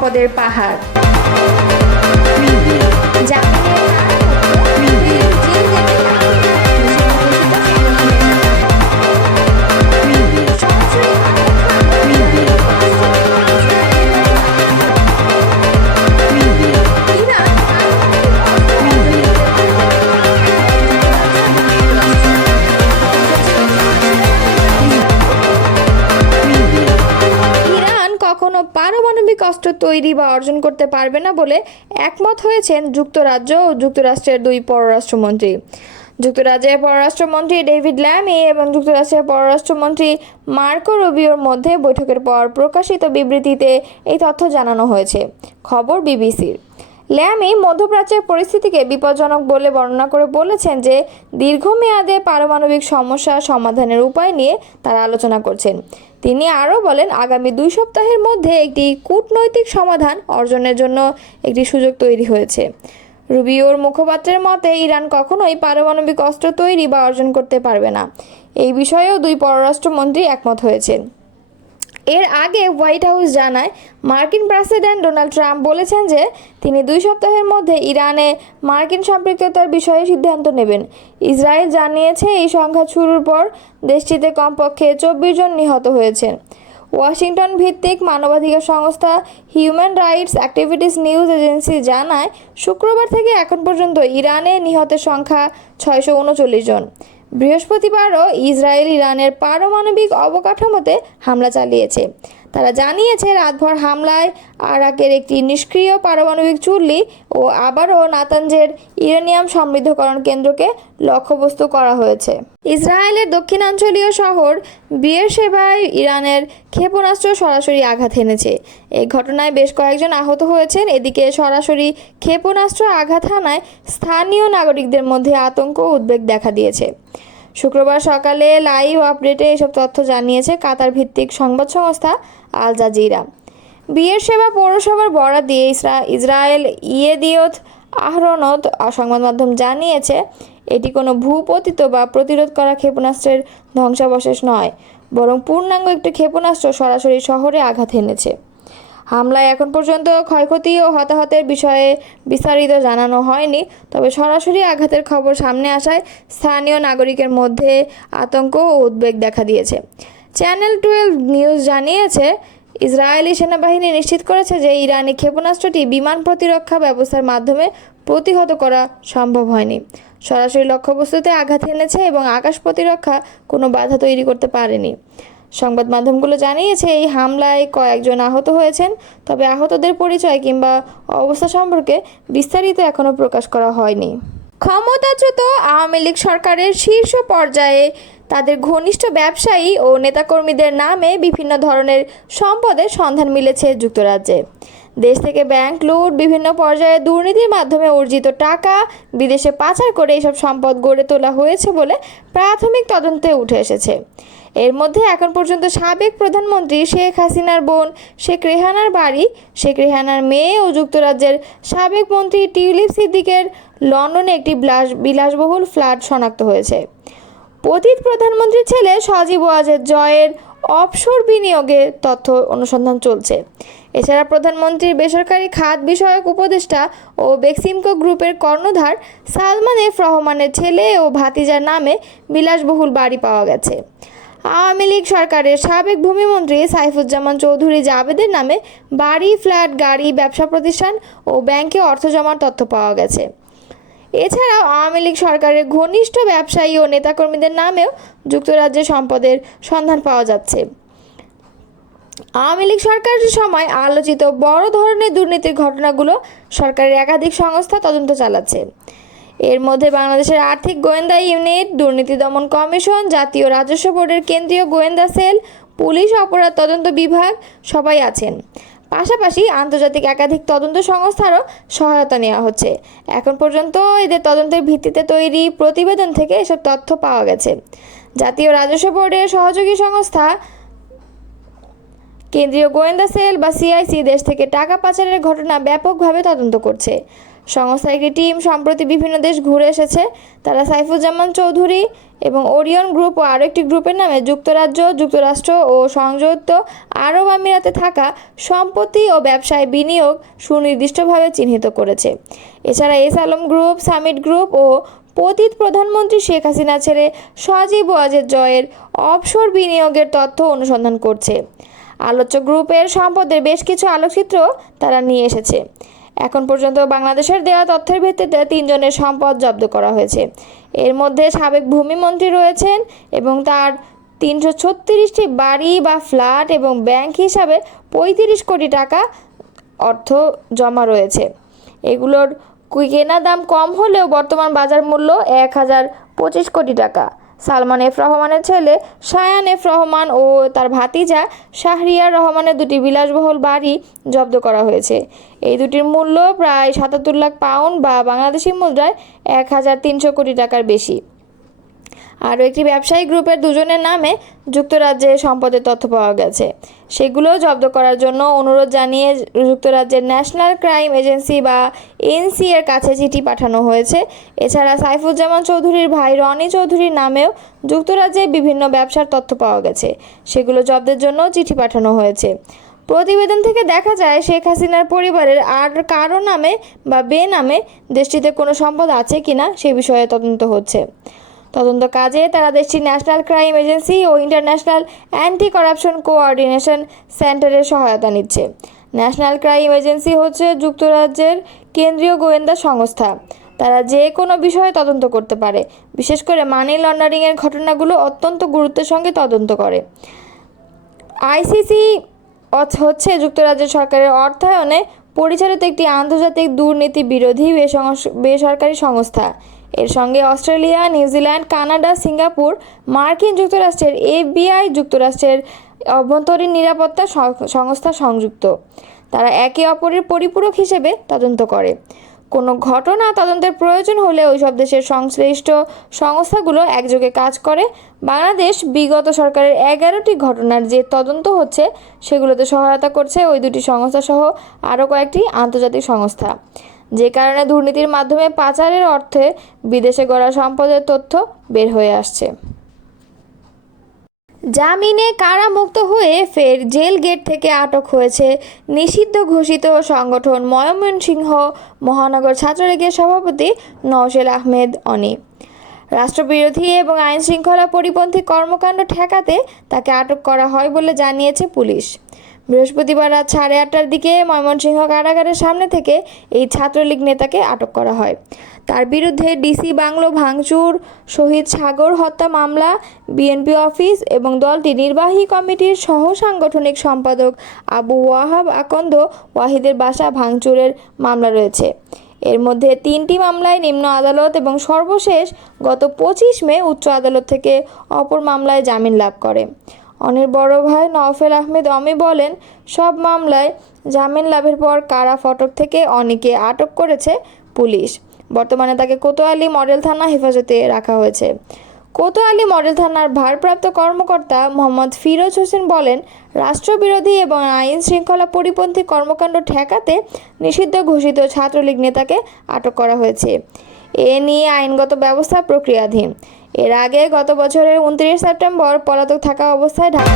সম্পদের পাহাড়। কখনো পারমাণবিক অস্ত্র তৈরি বা অর্জন করতে পারবে না বলে একমত হয়েছেন যুক্তরাজ্য ও যুক্তরাষ্ট্রের দুই পররাষ্ট্রমন্ত্রী। যুক্তরাজ্যের পররাষ্ট্রমন্ত্রী ডেভিড ল্যামি এবং যুক্তরাষ্ট্রের পররাষ্ট্রমন্ত্রী মার্কো রুবিওর মধ্যে বৈঠকের পর প্রকাশিত বিবৃতিতে এই তথ্য জানানো হয়েছে, খবর বিবিসির। ল্যামি মধ্যপ্রাচ্যের পরিস্থিতিকে বিপজ্জনক বলে বর্ণনা করে বলেছেন যে দীর্ঘমেয়াদে পারমাণবিক সমস্যা সমাধানের উপায় নিয়ে তারা আলোচনা করছেন। তিনি আরও বলেন, আগামী 2 সপ্তাহের মধ্যে একটি কূটনৈতিক সমাধান অর্জনের জন্য একটি সুযোগ তৈরি হয়েছে। রুবিওর মুখপাত্রের মতে, ইরান কখনোই পারমাণবিক অস্ত্র তৈরি বা অর্জন করতে পারবে না। এই বিষয়েও দুই পররাষ্ট্রমন্ত্রী একমত হয়েছেন। এর আগে হোয়াইট হাউস জানায়, মার্কিন প্রেসিডেন্ট ডোনাল্ড ট্রাম্প বলেছেন যে তিনি 2 সপ্তাহের মধ্যে ইরানে মার্কিন সম্পৃক্ততার বিষয়ে সিদ্ধান্ত নেবেন। ইসরায়েল জানিয়েছে এই সংঘাত শুরুর পর দেশটিতে কমপক্ষে 24 জন নিহত হয়েছেন। ওয়াশিংটন ভিত্তিক মানবাধিকার সংস্থা human rights activities news agency জানায়, শুক্রবার থেকে এখন পর্যন্ত ইরানে নিহতের সংখ্যা 639 জন। বৃহস্পতিবারও ইসরায়েল ইরানের পারমাণবিক অবকাঠামোতে হামলা চালিয়েছে। তারা জানিয়েছে, রাতভর হামলায় আরাকের একটি নিষ্ক্রিয় পারমাণবিক চুল্লি ও আবারও নাতানজের ইউরেনিয়াম সমৃদ্ধকরণ কেন্দ্রকে লক্ষ্যবস্তু করা হয়েছে। ইসরায়েলের দক্ষিণাঞ্চলীয় শহর বিয়েরশেবায় ইরানের ক্ষেপণাস্ত্র সরাসরি আঘাত হেনেছে। এই ঘটনায় বেশ কয়েকজন আহত হয়েছেন। এদিকে সরাসরি ক্ষেপণাস্ত্র আঘাত হানায় স্থানীয় নাগরিকদের মধ্যে আতঙ্ক ও উদ্বেগ দেখা দিয়েছে। শুক্রবার সকালে লাইভ আপডেটে এসব তথ্য জানিয়েছে কাতার ভিত্তিক সংবাদ সংস্থা আল জাজিরা। বিয়েরশেবা পৌরসভার বরাত দিয়ে ইসরায়েল ইয়েদিওত আহরোনট সংবাদ মাধ্যম জানিয়েছে, এটি কোনো ভূপতিত বা প্রতিরোধ করা ক্ষেপণাস্ত্রের ধ্বংসাবশেষ নয়, বরং পূর্ণাঙ্গ একটি ক্ষেপণাস্ত্র সরাসরি শহরে আঘাত হেনেছে। হামলায় এখন পর্যন্ত ক্ষয়ক্ষতি ও হতাহতের বিষয়ে বিস্তারিত জানানো হয়নি, তবে সরাসরি আঘাতের খবর সামনে আসায় স্থানীয় নাগরিকের মধ্যে আতঙ্ক ও উদ্বেগ দেখা দিয়েছে। চ্যানেল 12 নিউজ জানিয়েছে, ইসরায়েলি সেনাবাহিনী নিশ্চিত করেছে যে ইরানি ক্ষেপণাস্ত্রটি বিমান প্রতিরক্ষা ব্যবস্থার মাধ্যমে প্রতিহত করা সম্ভব হয়নি, সরাসরি লক্ষ্যবস্তুতে আঘাত এনেছে এবং আকাশ প্রতিরক্ষা কোনো বাধা তৈরি করতে পারেনি। সংবাদ মাধ্যমগুলো জানিয়েছে, এই হামলায় কয়েকজন আহত হয়েছেন, তবে আহতদের পরিচয় কিংবা অবস্থা সম্পর্কে বিস্তারিত এখনও প্রকাশ করা হয়নি। ক্ষমতাচ্যুত আওয়ামী লীগ সরকারের শীর্ষ পর্যায়ে তাদের ঘনিষ্ঠ ব্যবসায়ী ও নেতাকর্মীদের নামে বিভিন্ন ধরনের সম্পদের সন্ধান মিলেছে যুক্তরাজ্যে। দেশ থেকে ব্যাংক লুট, বিভিন্ন পর্যায়ে দুর্নীতির মাধ্যমে অর্জিত টাকা বিদেশে পাচার করে এইসব সম্পদ গড়ে তোলা হয়েছে বলে প্রাথমিক তদন্তে উঠে এসেছে। এর মধ্যে এখন পর্যন্ত সাবেক প্রধানমন্ত্রী শেখ হাসিনার বোন শেখ রেহানার বাড়ি, শেখ রেহানার মেয়ে ও যুক্তরাজ্যের সাবেক মন্ত্রী টিউলিপ সিদ্দিকের লন্ডনে একটি বিলাসবহুল ফ্ল্যাট শনাক্ত হয়েছে। পতিত প্রধানমন্ত্রীর ছেলে সজীব ওয়াজেদ জয়ের অফশোর বিনিয়োগে তথ্য অনুসন্ধান চলছে। এছাড়া প্রধানমন্ত্রীর বেসরকারি খাত বিষয়ক উপদেষ্টা ও বেক্সিমকো গ্রুপের কর্ণধার সালমান এফ রহমানের ছেলে ও ভাতিজার নামে বিলাসবহুল বাড়ি পাওয়া গেছে। আওয়ামী লীগ সরকারের সাবেক ভূমিমন্ত্রী সাইফুজ্জামান চৌধুরী জাবেদের নামে বাড়ি, ফ্ল্যাট, গাড়ি, ব্যবসা প্রতিষ্ঠান ও ব্যাংকে অর্থ জমার তথ্য পাওয়া গেছে। এছাড়াও আওয়ামী লীগ সরকারের ঘনিষ্ঠ ব্যবসায়ী ও নেতাকর্মীদের নামেও যুক্তরাজ্যে সম্পদের সন্ধান পাওয়া যাচ্ছে। আওয়ামী লীগ সরকারের সময় আলোচিত বড় ধরনের দুর্নীতির ঘটনাগুলো সরকারের একাধিক সংস্থা তদন্ত চালাচ্ছে। এর মধ্যে বাংলাদেশের আর্থিক গোয়েন্দা ইউনিট, দুর্নীতি দমন কমিশন, জাতীয় রাজস্ব বোর্ডের কেন্দ্রীয় গোয়েন্দা সেল, পুলিশ অপরাধ তদন্ত বিভাগ সবাই আছেন। পাশাপাশি আন্তর্জাতিক একাধিক তদন্ত সংস্থারও সহায়তা নেওয়া হচ্ছে। এখন পর্যন্ত এদের তদন্তের ভিত্তিতে তৈরি প্রতিবেদন থেকে এসব তথ্য পাওয়া গেছে। জাতীয় রাজস্ব বোর্ডের সহযোগী সংস্থা কেন্দ্রীয় গোয়েন্দা সেল বা সিআইসি দেশ থেকে টাকা পাচারের ঘটনা ব্যাপকভাবে তদন্ত করছে। সংস্থার একটি টিম সম্প্রতি বিভিন্ন দেশ ঘুরে এসেছে। তারা সাইফুজ্জামান চৌধুরী এবং ওরিয়ন গ্রুপ ও আরও একটি গ্রুপের নামে যুক্তরাজ্য, যুক্তরাষ্ট্র ও সংযুক্ত আরব আমিরাতে থাকা সম্পত্তি ও ব্যবসায় বিনিয়োগ সুনির্দিষ্টভাবে চিহ্নিত করেছে। এছাড়া S Alam Group, Summit Group ও পতিত প্রধানমন্ত্রী শেখ হাসিনা ছেড়ে সজীব ওয়াজেদ জয়ের অফশোর বিনিয়োগের তথ্য অনুসন্ধান করছে। আলোচ্য গ্রুপের সম্পদের বেশ কিছু আলোকচিত্র তারা নিয়ে এসেছে। এখন পর্যন্ত বাংলাদেশের দেওয়া তথ্যের ভিত্তিতে 3 জনের সম্পদ জব্দ করা হয়েছে। এর মধ্যে সাবেক ভূমিমন্ত্রী রয়েছেন এবং তার 336টি বাড়ি বা ফ্ল্যাট এবং ব্যাংক হিসাবে 35 কোটি টাকা অর্থ জমা রয়েছে। এগুলোর কেনা দাম কম হলেও বর্তমান বাজার মূল্য 1025 কোটি টাকা। সালমান এফ রহমানের ছেলে শায়ান এফ রহমান ও তার ভাতিজা শাহরিয়ার রহমানের 2টি বিলাসবহুল বাড়ি জব্দ করা হয়েছে। এই দুটির মূল্য প্রায় 77 লাখ পাউন্ড বা বাংলাদেশি মুদ্রায় 1300 কোটি টাকার বেশি। আরও একটি ব্যবসায়ী গ্রুপের 2 জনের নামে যুক্তরাজ্যে সম্পদের তথ্য পাওয়া গেছে। সেগুলো জব্দ করার জন্য অনুরোধ জানিয়ে যুক্তরাজ্যের ন্যাশনাল ক্রাইম এজেন্সি বা এনসি এর কাছে চিঠি পাঠানো হয়েছে। এছাড়া সাইফুজ্জামান চৌধুরীর ভাই রনি চৌধুরীর নামেও যুক্তরাজ্যে বিভিন্ন ব্যবসার তথ্য পাওয়া গেছে। সেগুলো জব্দের জন্য চিঠি পাঠানো হয়েছে। প্রতিবেদন থেকে দেখা যায় শেখ হাসিনার পরিবারের আর কারো নামে বা বেনামে দেশটিতে কোনো সম্পদ আছে কিনা সে বিষয়ে তদন্ত হচ্ছে। তদন্ত কাজে তারা দেশটির ন্যাশনাল ক্রাইম এজেন্সি ও ইন্টারন্যাশনাল অ্যান্টি করাপশন কোঅর্ডিনেশন সেন্টারের সহায়তা নিচ্ছে। ন্যাশনাল ক্রাইম এজেন্সি হচ্ছে যুক্তরাজ্যের কেন্দ্রীয় গোয়েন্দা সংস্থা। তারা যে কোনো বিষয়ে তদন্ত করতে পারে, বিশেষ করে মানি লন্ডারিংয়ের ঘটনাগুলো অত্যন্ত গুরুত্বের সঙ্গে তদন্ত করে। আইসিসি হচ্ছে যুক্তরাজ্যের সরকারের অর্থায়নে পরিচালিত একটি আন্তর্জাতিক দুর্নীতি বিরোধী বেসরকারি সংস্থা। এর সঙ্গে অস্ট্রেলিয়া, নিউজিল্যান্ড, কানাডা, সিঙ্গাপুর, মার্কিন যুক্তরাষ্ট্রের এফবিআই, যুক্তরাষ্ট্রের অভ্যন্তরীণ নিরাপত্তা সংস্থা সংযুক্ত। তারা একে অপরের পরিপূরক হিসেবে তদন্ত করে। কোনো ঘটনা তদন্তের প্রয়োজন হলে ওইসব দেশের সংশ্লিষ্ট সংস্থাগুলো একযোগে কাজ করে। বাংলাদেশ বিগত সরকারের 11টি ঘটনার যে তদন্ত হচ্ছে সেগুলোতে সহায়তা করছে ওই 2টি সংস্থা সহ আরও কয়েকটি আন্তর্জাতিক সংস্থা, যে কারণে দুর্নীতির মাধ্যমে পাচারের অর্থে বিদেশে গড়া সম্পদের তথ্য বের হয়ে আসছে। জামিনে কারামুক্ত হয়ে ফের জেল গেট থেকে আটক হয়েছে নিষিদ্ধ ঘোষিত সংগঠন ময়মনসিংহ মহানগর ছাত্রলীগের সভাপতি নওশের আহমেদ অনি। রাষ্ট্রবিরোধী এবং আইনশৃঙ্খলা পরিপন্থী কর্মকাণ্ড ঠেকাতে তাকে আটক করা হয় বলে জানিয়েছে পুলিশ। বৃহস্পতিবার রাত 8:30টার দিকে ময়মনসিংহ কারাগারের সামনে থেকে এই ছাত্রলীগ নেতাকে আটক করা হয়। তার বিরুদ্ধে ডিসি বাংলো ভাঙচুর, শহীদ সাগর হত্যা মামলা, বিএনপি অফিস এবং দলটির নির্বাহী কমিটির সহ সাংগঠনিক সম্পাদক আবু ওয়াহাব আকন্দ ওয়াহিদের বাসা ভাঙচুরের মামলা রয়েছে। এর মধ্যে 3টি মামলায় নিম্ন আদালত এবং সর্বশেষ গত 25 মে উচ্চ আদালত থেকে অপর মামলায় জামিন লাভ করে। অনির বড় ভাই নওফেল আহমেদ অমি বলেন, সব মামলায় জামিন লাভের পর কারা ফটক থেকে অনিকে আটক করেছে পুলিশ। বর্তমানে তাকে কোতোয়ালি মডেল থানা হেফাজতে রাখা হয়েছে। কোতোয়ালি মডেল থানার ভারপ্রাপ্ত কর্মকর্তা মোহাম্মদ ফিরোজ হোসেন বলেন, রাষ্ট্রবিরোধী এবং আইন শৃঙ্খলা পরিপন্থী কর্মকাণ্ড ঠেকাতে নিষিদ্ধ ঘোষিত ছাত্রলীগ নেতাকে আটক করা হয়েছে। এ নিয়ে আইনগত ব্যবস্থা প্রক্রিয়াধীন। এর আগে গত বছরের 29 সেপ্টেম্বর পলাতক থাকা অবস্থায় ঢাকা